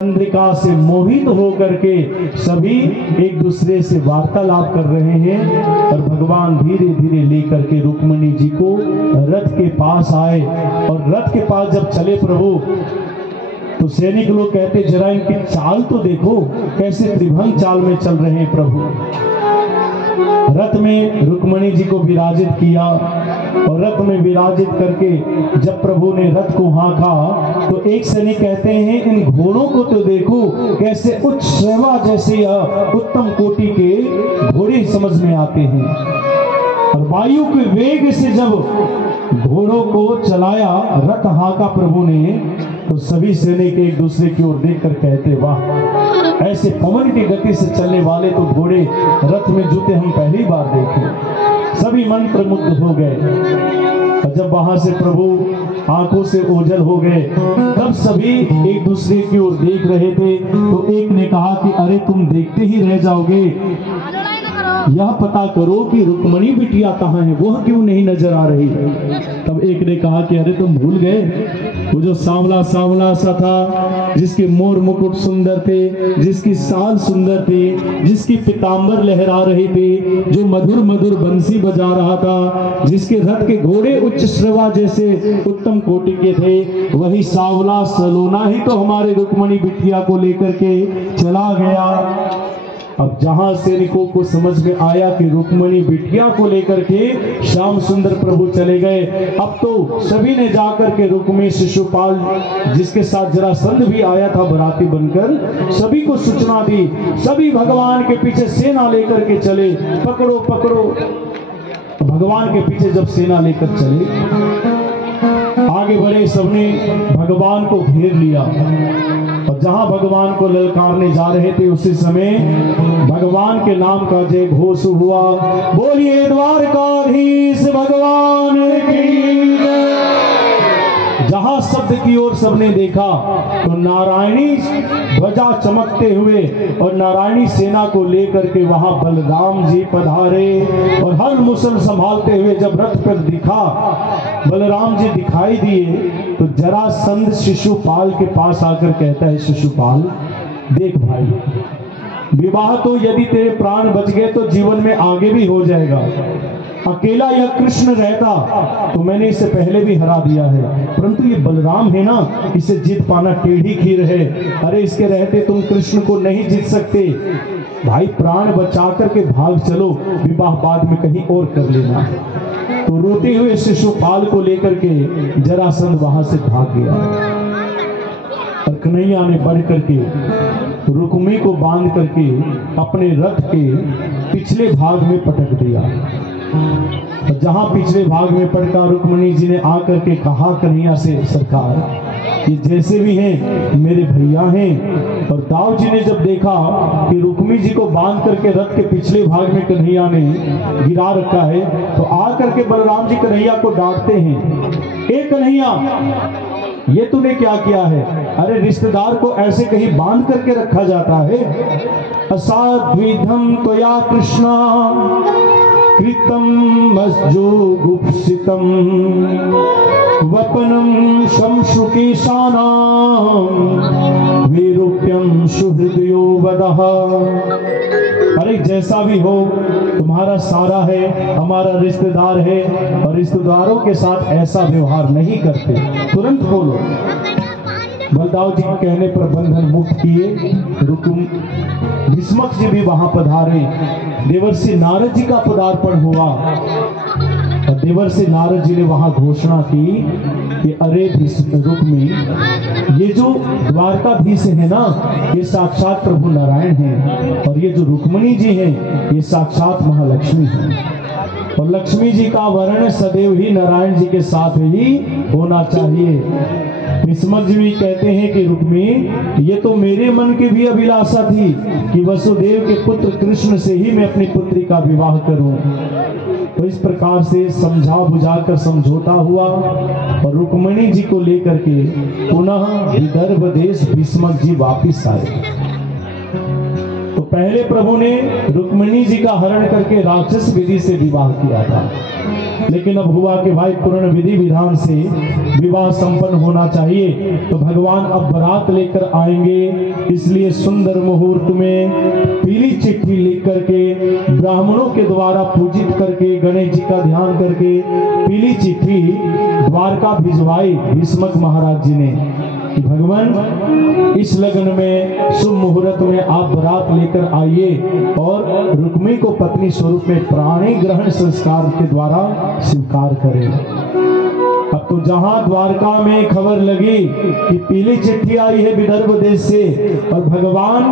चंद्रिका से मोहित होकर के सभी एक दूसरे से वार्तालाप कर रहे हैं और भगवान धीरे धीरे लेकर के रुक्मिणी जी को रथ के पास आए। और रथ के पास जब चले प्रभु, तो सैनिक लोग कहते जरा इनकी चाल तो देखो, कैसे त्रिभंग चाल में चल रहे हैं प्रभु। रथ में रुक्मिणी जी को विराजित किया और रथ में विराजित करके जब प्रभु ने रथ को हाँका तो एक सैनिक कहते हैं इन घोड़ों को तो देखो, कैसे उच्च श्रेवा जैसे उत्तम कोटि के घोड़े समझ में आते हैं। और वायु के वेग से जब घोड़ों को चलाया, रथ हाँका प्रभु ने, तो सभी सैनिक एक दूसरे की ओर देखकर कहते वाह, ऐसे पवन की गति से चलने वाले तो घोड़े रथ में जुते हम पहली बार देखे। सभी मंत्रमुग्ध हो गए। और जब वहां से प्रभु आंखों से ओझल हो गए, तब सभी एक दूसरे की ओर देख रहे थे। तो एक ने कहा कि अरे तुम देखते ही रह जाओगे, यह पता करो कि रुक्मिणी बिटिया कहाँ है, वह क्यों नहीं नजर आ रही। तब एक ने कहा कि अरे तुम भूल गए, वो जो सांवला सांवला सा था, जिसके मोर मुकुट सुंदर थे, जिसकी साल सुंदर थी, जिसकी पीतांबर लहरा रही थी, जो मधुर मधुर बंसी बजा रहा था, जिसके रथ के घोड़े उच्च श्रवा जैसे उत्तम कोटि के थे, वही सांवला सलोना ही तो हमारे रुक्मिणी बिटिया को लेकर के चला गया। अब जहां सैनिकों को समझ में आया कि रुक्मिणी बिटिया को लेकर के श्याम सुंदर प्रभु चले गए, अब तो सभी ने जाकर के रुक्मी शिशुपाल, जिसके साथ जरासंध भी आया था बराती बनकर, सभी को सूचना दी। सभी भगवान के पीछे सेना लेकर के चले, पकड़ो पकड़ो। भगवान के पीछे जब सेना लेकर चले, आगे बढ़े, सबने भगवान को घेर लिया। और जहां भगवान को ललकारने जा रहे थे, उसी समय भगवान के नाम का जय घोष हुआ। बोलिए द्वारकाधीश भगवान की। जहां शब्द की ओर सबने देखा तो नारायणी ध्वजा चमकते हुए और नारायणी सेना को लेकर के वहां बलराम जी पधारे। और हर मुसल संभालते हुए जब रथ पर दिखा, बलराम जी दिखाई दिए, तो जरासंध शिशुपाल के पास आकर कहता है, शिशुपाल देख भाई, विवाह तो यदि तेरे प्राण बच गए तो जीवन में आगे भी हो जाएगा। अकेला यह कृष्ण रहता तो मैंने इसे पहले भी हरा दिया है, परंतु ये बलराम है ना, इसे जीत पाना टेढ़ी खीर है। अरे इसके रहते तुम कृष्ण को नहीं जीत सकते। भाई प्राण बचा करके भाग चलो, विवाह बाद में कहीं और कर लेना। तो रोते हुए शिशुपाल को लेकर के जरासंध वहां से भाग गया। और कन्हैया ने बढ़ करके रुक्मी को बांध करके अपने रथ के पिछले भाग में पटक दिया। और जहां पिछले भाग में पटका, रुक्मिणी जी ने आकर के कहा कन्हैया से, सरकार ये जैसे भी हैं मेरे भैया हैं। और दाऊ जी ने जब देखा कि रुक्मी जी को बांध करके रथ के पिछले भाग में कन्हैया ने गिरा रखा है, तो आकर के बलराम जी कन्हैया को डांटते हैं, ए कन्हैया ये तूने क्या किया है? अरे रिश्तेदार को ऐसे कहीं बांध करके रखा जाता है? असाध्विधम त्वया कृष्णा कृतम मज्जोगुप्सितम वपनम शमशुकेशानां वीरूप्यम सुहृदयो वदः। अरे जैसा भी हो, तुम्हारा सारा है, हमारा रिश्तेदार है, और रिश्तेदारों के साथ ऐसा व्यवहार नहीं करते, तुरंत बोलो। बलदाव जी के कहने पर बंधन मुक्त किए। भीष्मक जी भी वहां पधारे। देवर्षि नारद जी का पदार्पण हुआ और देवर्षि नारद जी ने वहां घोषणा की कि अरे रुक्मी, ये जो द्वारकाधीश है ना, ये साक्षात प्रभु नारायण हैं, और ये जो रुक्मिणी जी हैं ये साक्षात महालक्ष्मी हैं। और लक्ष्मी जी का वर्ण सदैव ही नारायण जी के साथ ही होना चाहिए। भीष्मक जी भी कहते हैं कि रुक्मी, ये तो मेरे मन की भी अभिलाषा थी कि वसुदेव के पुत्र कृष्ण से ही मैं अपनी पुत्री का विवाह करूं। तो इस प्रकार से समझा बुझाकर समझौता हुआ और रुक्मिणी जी को लेकर के पुनः विदर्भ देश भीष्मक जी वापिस आए। तो पहले प्रभु ने रुक्मिणी जी का हरण करके राक्षस विधि से विवाह किया था। लेकिन अब हुआ कि भाई पूर्ण विधि विधान से विवाह संपन्न होना चाहिए, तो भगवान अब बारात लेकर आएंगे। इसलिए सुंदर मुहूर्त में पीली चिट्ठी लिख करके ब्राह्मणों के द्वारा पूजित करके गणेश जी का ध्यान करके पीली चिट्ठी द्वारका भिजवाई भीष्मक महाराज जी ने। भगवान इस लगन में शुभ मुहूर्त में आप बारात लेकर आइए और रुक्मी को पत्नी स्वरूप में प्राणी ग्रहण संस्कार के द्वारा स्वीकार करें। अब तो जहां द्वारका में खबर लगी कि पीली चिट्ठी आई है विदर्भ देश से और भगवान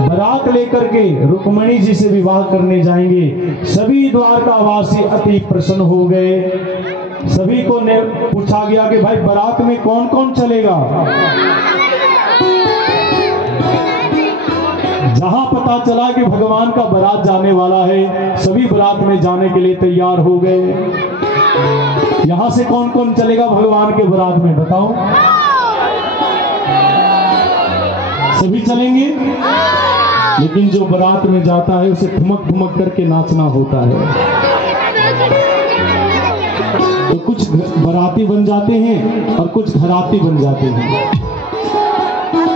बारात लेकर के रुक्मिणी जी से विवाह करने जाएंगे, सभी द्वारकावासी अति प्रसन्न हो गए। सभी को पूछा गया कि भाई बारात में कौन कौन चलेगा। जहां पता चला कि भगवान का बारात जाने वाला है, सभी बारात में जाने के लिए तैयार हो गए। यहां से कौन कौन चलेगा भगवान के बारात में बताओ? सभी चलेंगे, लेकिन जो बारात में जाता है उसे ठुमक ठुमक करके नाचना होता है। तो कुछ बाराती बन जाते हैं और कुछ घराती बन जाते हैं।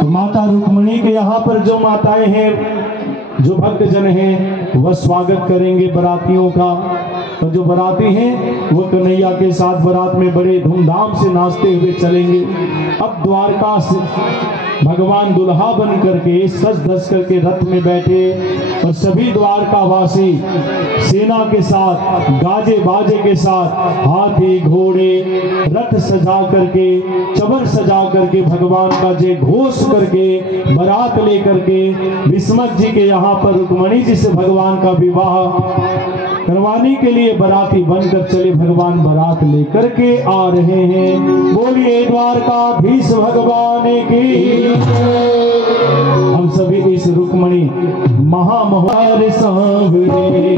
तो माता रुक्मिणी के यहाँ पर जो माताएं हैं, जो भक्तजन हैं, वह स्वागत करेंगे बारातियों का। तो जो बाराती हैं वो कन्हैया के साथ बारात में बड़े धूमधाम से नाचते हुए चलेंगे। अब द्वारका से भगवान दुल्हा बन करके सज धज करके रथ में बैठे और सभी द्वारकावासी सेना के साथ गाजे बाजे के साथ हाथी घोड़े रथ सजा करके चबर सजा करके भगवान का जय घोष करके बारात लेकर के भीष्मक जी के यहाँ पर रुक्मिणी जी से भगवान का विवाह करवाने के लिए बाराती बनकर चले। भगवान बारात लेकर के आ रहे हैं। बोलिए द्वारकाधीश भगवान की। हम सभी इस रुक्मिणी महामहोर सांवरे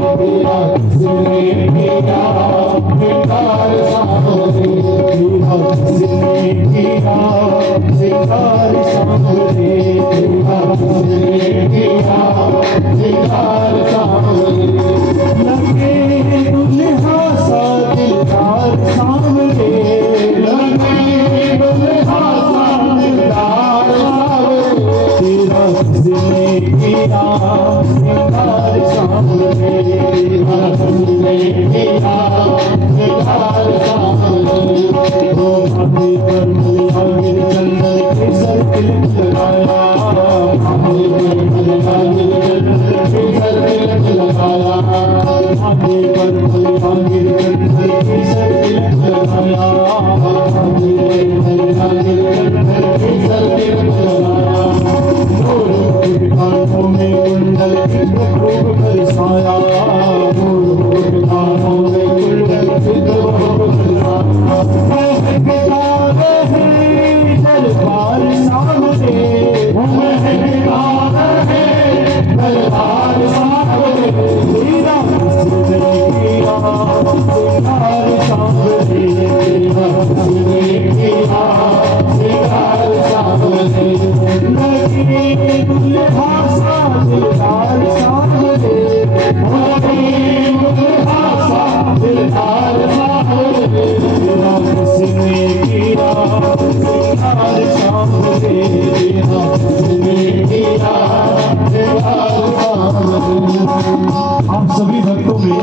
आप सभी भक्तों में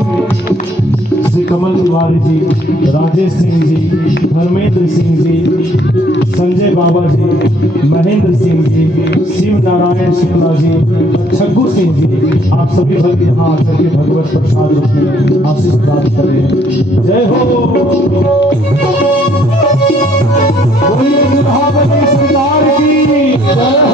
श्री कमल तिवारी जी, राजेश सिंह जी, धर्मेंद्र सिंह जी, संजय बाबा जी, महेंद्र सिंह जी, शिव नारायण शुक्ला जी, छग्गू सिंह जी, आप सभी भक्त यहाँ आकर के भगवत प्रसाद रूप में आशीष प्राप्त करें। जय हो। सरकार की जय।